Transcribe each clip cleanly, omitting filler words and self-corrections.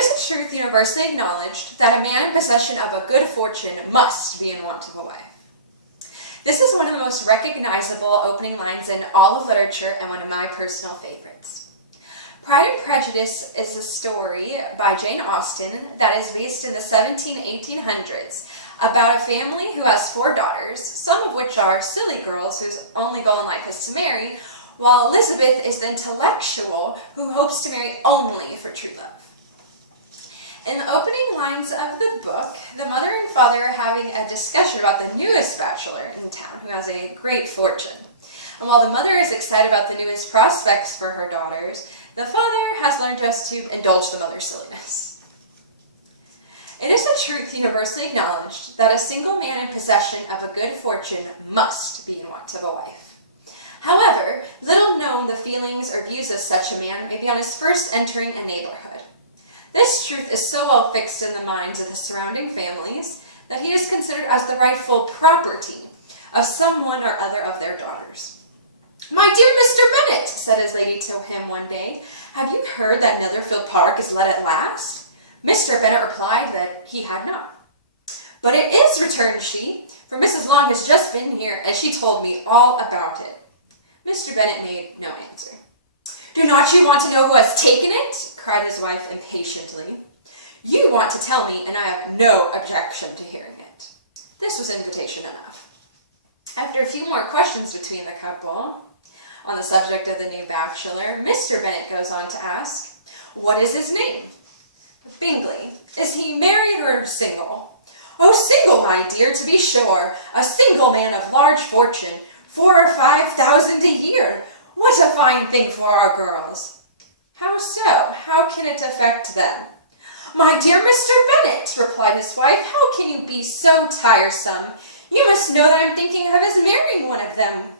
is a truth universally acknowledged that a man in possession of a good fortune must be in want of a wife. This is one of the most recognizable opening lines in all of literature and one of my personal favorites. Pride and Prejudice is a story by Jane Austen that is based in the 1800s about a family who has 4 daughters, some of which are silly girls whose only goal in life is to marry, while Elizabeth is the intellectual who hopes to marry only for true love. In the opening lines of the book, the mother and father are having a discussion about the newest bachelor in town who has a great fortune. And while the mother is excited about the newest prospects for her daughters, the father has learned just to indulge the mother's silliness. It is a truth universally acknowledged that a single man in possession of a good fortune must be in want of a wife. However, little known the feelings or views of such a man may be on his first entering a neighborhood. This truth is so well fixed in the minds of the surrounding families that he is considered as the rightful property of someone or other of their daughters. "My dear Mr. Bennet," said his lady to him one day, "have you heard that Netherfield Park is let at last?" Mr. Bennet replied that he had not. "But it is," returned she, "for Mrs. Long has just been here, and she told me all about it." Mr. Bennet made no answer. "Do not you want to know who has taken it?" cried his wife impatiently. "You want to tell me, and I have no objection to hearing it." This was invitation enough. After a few more questions between the couple on the subject of the new bachelor, Mr. Bennet goes on to ask, "What is his name?" "Bingley. Is he married or single?" "Oh, single, my dear, to be sure. A single man of large fortune, 4,000 or 5,000 a year. What a fine thing for our girls." "How so? How can it affect them?" "My dear Mr. Bennet," replied his wife, "how can you be so tiresome? You must know that I'm thinking of his marrying one of them."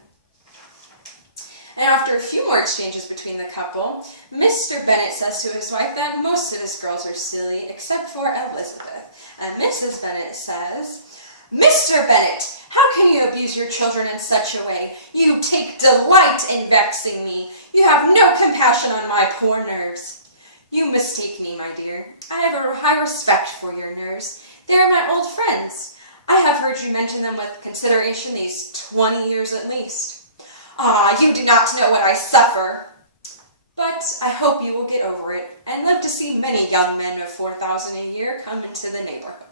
And after a few more exchanges between the couple, Mr. Bennet says to his wife that most of his girls are silly except for Elizabeth. And Mrs. Bennet says, "Mr. Bennet, how can you abuse your children in such a way? You take delight in vexing me. You have no compassion on my poor nerves." "You mistake me, my dear. I have a high respect for your nerves. They are my old friends. I have heard you mention them with consideration these 20 years at least." "Ah, you do not know what I suffer." "But I hope you will get over it and live to see many young men of 4,000 a year come into the neighborhood."